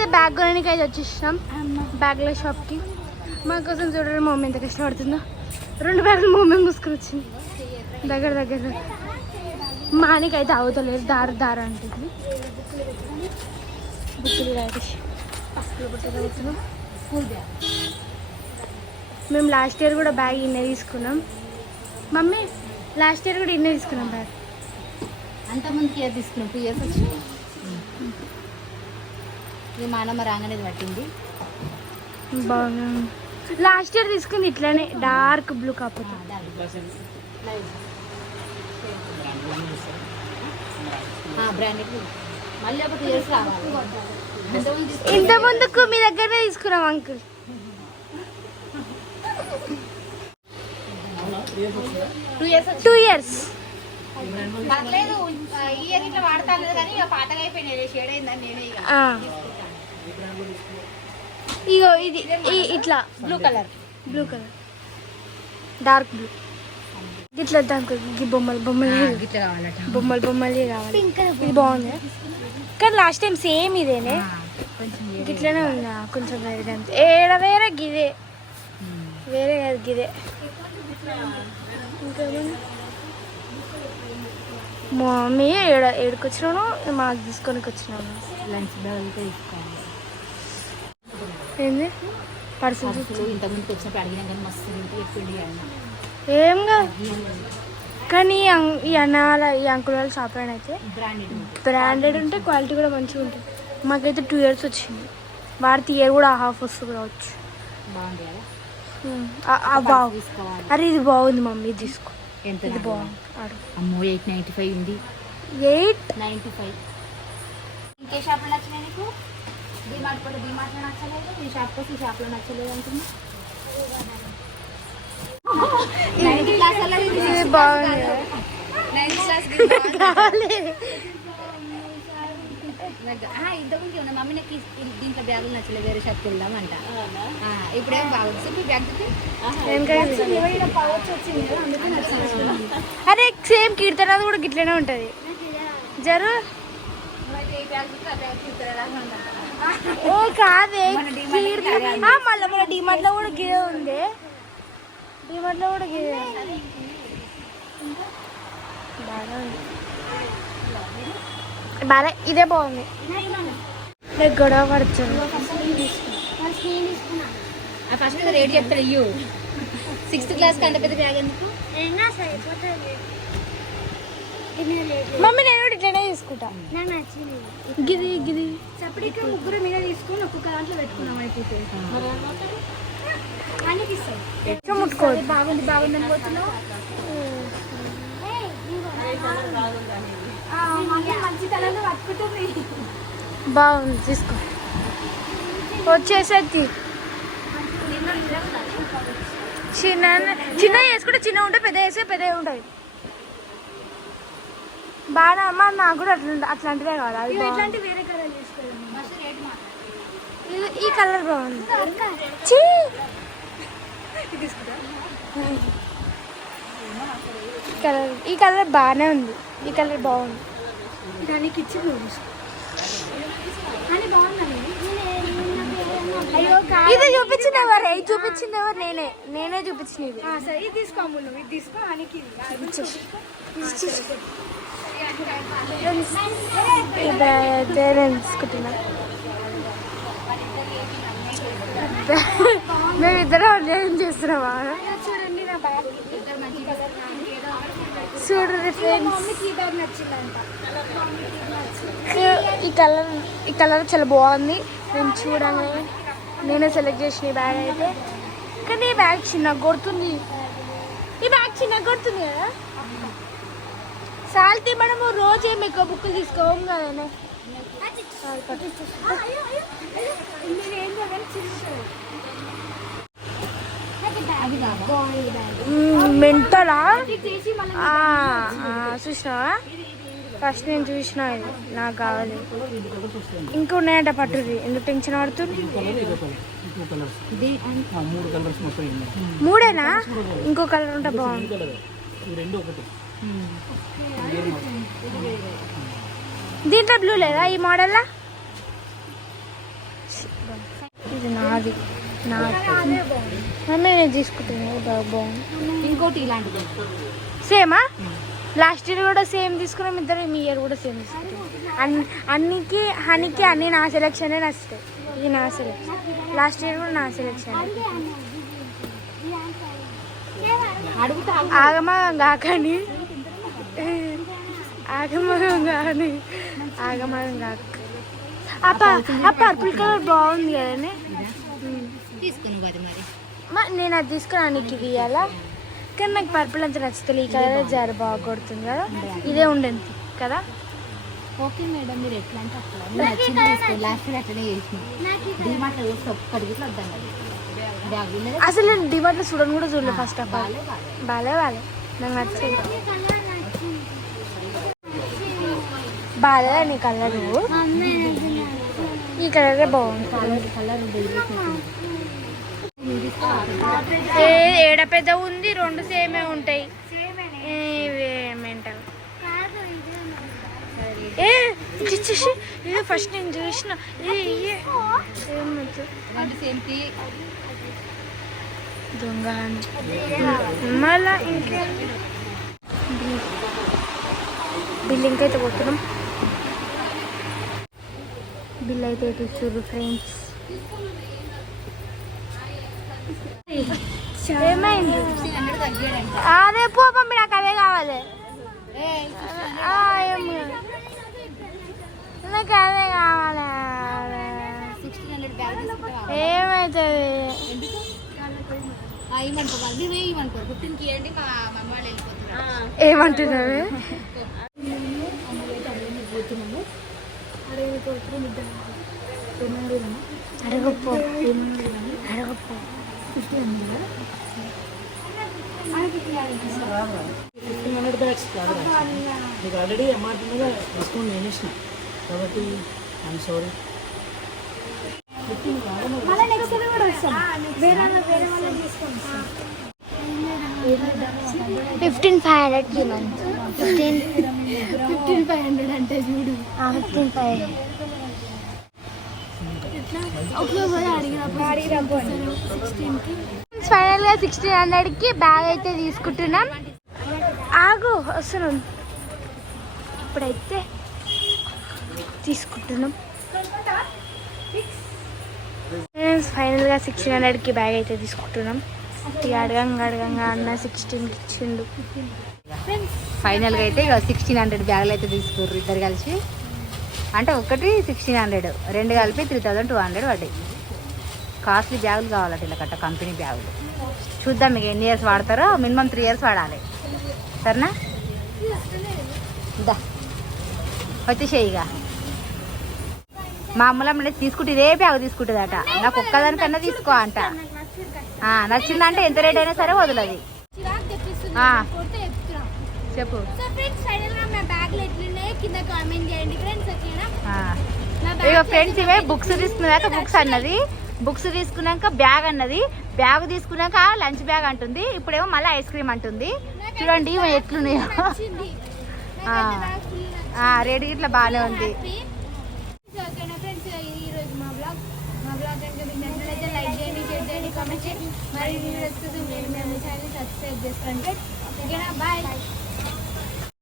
అయితే బ్యాగ్ కొనడానికి అయితే వచ్చేసినాం. బ్యాగ్ల షాప్కి మా కోసం చూడండి మమ్మీ ఎంత కష్టపడుతుందో రెండు బ్యాగులు మమ్మీ మూసుకొని వచ్చింది. దగ్గర దగ్గర. మానికి అయితే అవుతలేదు దారు దారు అంటుంది. మేము లాస్ట్ ఇయర్ కూడా బ్యాగ్ ఇన్నే తీసుకున్నాం. మమ్మీ లాస్ట్ ఇయర్ కూడా ఇన్నే తీసుకున్నాం బ్యాగ్ అంత ముందుకి తీసుకున్నాం టూ ఇయర్స్ వచ్చింది. ఇది మా అన్నమ్మ రాగానేది పట్టింది. బాగా. లాస్ట్ ఇయర్ తీసుకుంది ఇట్లానే డార్క్ బ్లూ కాకపోతే. తీసుకున్నాం. ఇంత ముందుకు మీ దగ్గరనే తీసుకున్నాం అంకుల్. టూ ఇయర్స్ పర్లేదు ఈ ఇయర్ ఇట్లా వాడతాను కానీ పాతగా అయిపోయినాయి షేడ్ అయిందని నేనే ఇగో ఇది ఇట్లా. Blue colour blue colour dark blue ఇట్లా ఈ బొమ్మలు బొమ్మలు బొమ్మలు బొమ్మలు కావాలి. ఇది బాగుంది. కానీ లాస్ట్ టైం సేమ్ ఇదేనే. కొంచెం ఇట్లనే ఉందా? కొంచెం వేరే ఏడ వేరే గిదే. వేరే కాదు గిదే. మా మమ్మీ ఏడ ఏడుకొచ్చినాను మాకు తీసుకొని వచ్చినాను లంచ్ బ్యాగ్ తీసుకోవాలి ఏంది? పర్సన్ అసలు ఇంత ముందుకు వచ్చినప్పుడు అడిగినా కానీ మస్తు అన్న ఏం కానీ ఈ అం- ఈ అన్నాల ఈ అంకుల్ వాళ్ళ షాప్ అయిన అయితే బ్రాండెడ్ ఉంటే. క్వాలిటీ కూడా మంచిగా ఉంటుంది. మాకైతే టూ ఇయర్స్ వచ్చింది. వాడితే ఇయర్ కూడా హాఫ్ వస్తుంది కావచ్చు. బాగుంది అరే ఇది బాగుంది మమ్మీ తీసుకో. ఇది? బాగుంది. అమ్మో ఎయిట్ నైంటీ ఫైవ్ ఉంది. ఎయిట్ నైంటీ ఫైవ్ ఇంకే షాప్లో నచ్చినాయి నీకు? డిమార్ట్ కూడా డిమార్ట్లో నచ్చలేదు ఈ షాప్ కోసం ఈ షాప్లో నచ్చలేదు అంటున్నా నైన్త్ క్లాస్ అలా నైన్త్ క్లాస్ ఇంతకుముందు ఉన్న మమ్మీ నాకు దీంట్లో బ్యాగులు నచ్చలేదు వేరే షాప్కి వెళ్దామంట ఆ, ఇప్పుడేం బాగుంది చెప్పి బ్యాగ్ అరే సేమ్ కీర్తనది కూడా గిట్లనే ఉంటుంది. జరు? బ్యాగ్ ఓ కాదే మళ్ళీ మన డిమార్ట్లో కూడా ఉంది. డిమార్ట్లో కూడా. బాగా ఉంది. బాగా ఇదే బాగుంది. గొడవ పడుతుంది ఆ ఫస్ట్ రేట్ చెప్తాడు అయ్యో సిక్స్త్ క్లాస్కి అంత పెద్ద బ్యాగ్ ఎందుకు? మమ్మీ నేను కూడా ఇట్లనే తీసుకుంటా. గిది గిది. చప్పటికి ముగ్గురు మీద తీసుకొని ఒక్కొక్క దాంట్లో పెట్టుకున్నాం అయిపోతే. ఇంకా ముట్టుకోదు బాగుంది బాగుంది అని పోతున్నావు? ఆ, మళ్ళీ మంచి కలర్లో పట్టుకుంటుంది. బాగుంది తీసుకో. వచ్చేసరికి చిన్న చిన్న వేసుకుంటే చిన్న ఉంటే పెద్ద వేస్తే పెద్ద ఉంటుంది. బాగా అమ్మ నాకు కూడా అట్లా అట్లాంటిదే కావాలి అది బాగుంది. ఇట్లాంటి వేరే కలర్ తీసుకోవాలి ఇది- ఈ కలర్ బాగుంది. చీ! కలర్ ఈ కలర్ బాగానే ఉంది. ఈ కలర్ బాగుంది. దానికి ఇచ్చి ఇది చూపించిన ఎవరు? ఇది చూపించింది ఎవరు? నేనే. నేనే చూపించిన ఇది తీసుకో ఇది తీసుకో అనికి నేను తీసుకుంటున్నా. మేము అన్యాయం చేస్తున్నామా? చూడండి నా బ్యాగ్. చూడండి ఫ్రెండ్స్ ఈ కలర్ ఈ కలర్ చాలా బాగుంది. నేను చూడాలి నేనే సెలెక్ట్ చేసిన ఈ బ్యాగ్ అయితే. కానీ ఈ బ్యాగ్ చిన్న కొడుతుంది. ఈ బ్యాగ్ చిన్న కొడుతుంది కదా? సాల్తీ మనము రోజు ఏ మేకప్ బుక్కులు మెంటలా చేసి మళ్ళీ చూసినావా? ఫస్ట్ నేను చూసిన ఇది నాకు కావాలి. ఇంకా ఉన్నాయంట పట్టుది ఎందుకు టెన్షన్ పడుతుంది మూడేనా? ఇంకో కలర్ ఉంటే బాగుంది దీంట్లో బ్లూ లేదా ఈ మోడల్లా ఇది నాది. నాది. నేను తీసుకుంటాను. బాగా బాగుంది ఇంకోటి ఇలాంటిది. సేమా? లాస్ట్ ఇయర్ కూడా సేమ్ తీసుకున్నాం. ఇద్దరు మీ ఇయర్ కూడా సేమ్ తీసుకుంటాం. అన్ని అన్నికి హనీకి అన్ని నా సెలెక్షనే నచ్చుతాయి. ఇది నా సెలెక్షన్ లాస్ట్ ఇయర్ కూడా నా సెలెక్షన్ ఆగమగం కాకని ఆగమగం కాని ఆగమగం కాక ఆ పర్పుల్ కలర్ బాగుంది కదండి నేను అది తీసుకున్నాను నీకు ఇది ఇవ్వాలా కానీ నాకు పర్పుల్ అంత నచ్చుతుంది ఈ కలర్ జారి బాగా కొడుతుంది కదా. ఇదే ఉండేది కదా? ఓకే మేడం మీరు ఎట్లా అంటే అట్లా నచ్చింది తీసుకో లాస్ట్ ఇయర్ అట్లనే చేసిన. డిమార్ట్లో చూస్తే వద్దాం అసలు నేను డిమార్ట్లో చూడను కూడా చూడలేదు ఫస్ట్ ఆఫ్ ఆల్ బాలే బాలే. నాకు నచ్చింది. బాగాలేదా నీ కలర్. ఈ కలరే బాగుంది కలర్ ఏడ పెద్ద ఉంది? రెండు సేమే ఉంటాయి. మెంటల్ ఏ ఇచ్చేసి ఇది ఫస్ట్ నేను చూసిన. దొంగ మళ్ళా ఇంకే? బిల్లింగ్కి అయితే పోతున్నాం. బిల్ అయితే చూడు ఫ్రెండ్స్. ఏమైంది? అదే పో మమ్మీ నాకు అవే కావాలి. నాకు అవే కావాలి. ఏమవుతుంది ఎందుకు ఇవ్వనుకో మళ్ళీ నేను ఇవ్వనుకో ఫిఫ్టీన్కి ఇవ్వండి మా మమ్మ వాళ్ళు వెళ్ళిపోతున్నారు ఏమంటున్నావు అడగపో అడగపో ఫిఫ్టీన్ హండ్రెడ్ బ్యాగ్స్ కాదు మీకు ఆల్రెడీ ఎంఆర్పీ మీద డిస్కౌంట్ నేను ఇచ్చిన కాబట్టి ఐఎమ్ సారీ ఫిఫ్టీన్ ఫైవ్ హండ్రెడ్కి మంచి ఫిఫ్టీన్ ఫిఫ్టీన్ ఫైవ్ హండ్రెడ్ అంటే చూడు. ఫిఫ్టీన్ ఫైవ్ ఫైనల్గా సిక్స్టీన్ హండ్రెడ్కి బ్యాగ్ అయితే తీసుకుంటున్నాం. ఆగు వస్తున్నాం. ఇప్పుడైతే తీసుకుంటున్నాం. ఫైనల్గా సిక్స్టీన్ హండ్రెడ్కి బ్యాగ్ అయితే తీసుకుంటున్నాం. ఇక అడగంగా అడగంగా అన్న సిక్స్టీన్కి ఇచ్చిండు. ఫైనల్గా అయితే ఇక సిక్స్టీన్ హండ్రెడ్ బ్యాగులు అయితే తీసుకుర్రు ఇద్దరు కలిసి. అంటే ఒకటి సిక్స్టీన్ హండ్రెడ్ రెండు కలిపి త్రీ థౌజండ్ టూ హండ్రెడ్ పడ్డాయి. కాస్ట్లీ బ్యాగులు కావాలట ఇలా కట్ట కంపెనీ బ్యాగులు. చూద్దాం మీకు ఎన్ని ఇయర్స్ వాడతారో మినిమం త్రీ ఇయర్స్ వాడాలి. సరేనా? దా. వచ్చేసేయిగా మా అమ్మలమ్మ తీసుకుంటే ఇదే బ్యాగ్ తీసుకుంటుందట. నాకు ఒక్కదానికన్నా తీసుకో అంట. నచ్చిందంటే ఎంత రేట్ అయినా సరే వదలది. చెప్పు. సో ఫ్రెండ్స్ ఫైనల్గా మా బ్యాగ్లు ఎట్లున్నాయో కింద కామెంట్ చేయండి. ఫ్రెండ్స్ ఓకేనా. నా? ఇక ఫ్రెండ్స్ ఇవే బుక్స్ తీసుకున్నాక బుక్స్ అన్నది. బుక్స్ తీసుకున్నాక బ్యాగ్ అన్నది. బ్యాగ్ తీసుకున్నాక లంచ్ బ్యాగ్ అంటుంది. ఇప్పుడేమో మళ్ళీ ఐస్ క్రీమ్ అంటుంది. చూడండి ఇవి ఎట్లున్నాయో. రేట్ ఇట్లా బాగానే ఉంది. మరి మీరు మేము ఛానల్ సబ్స్క్రైబ్ చేసుకోండి. ఓకేనా బాయ్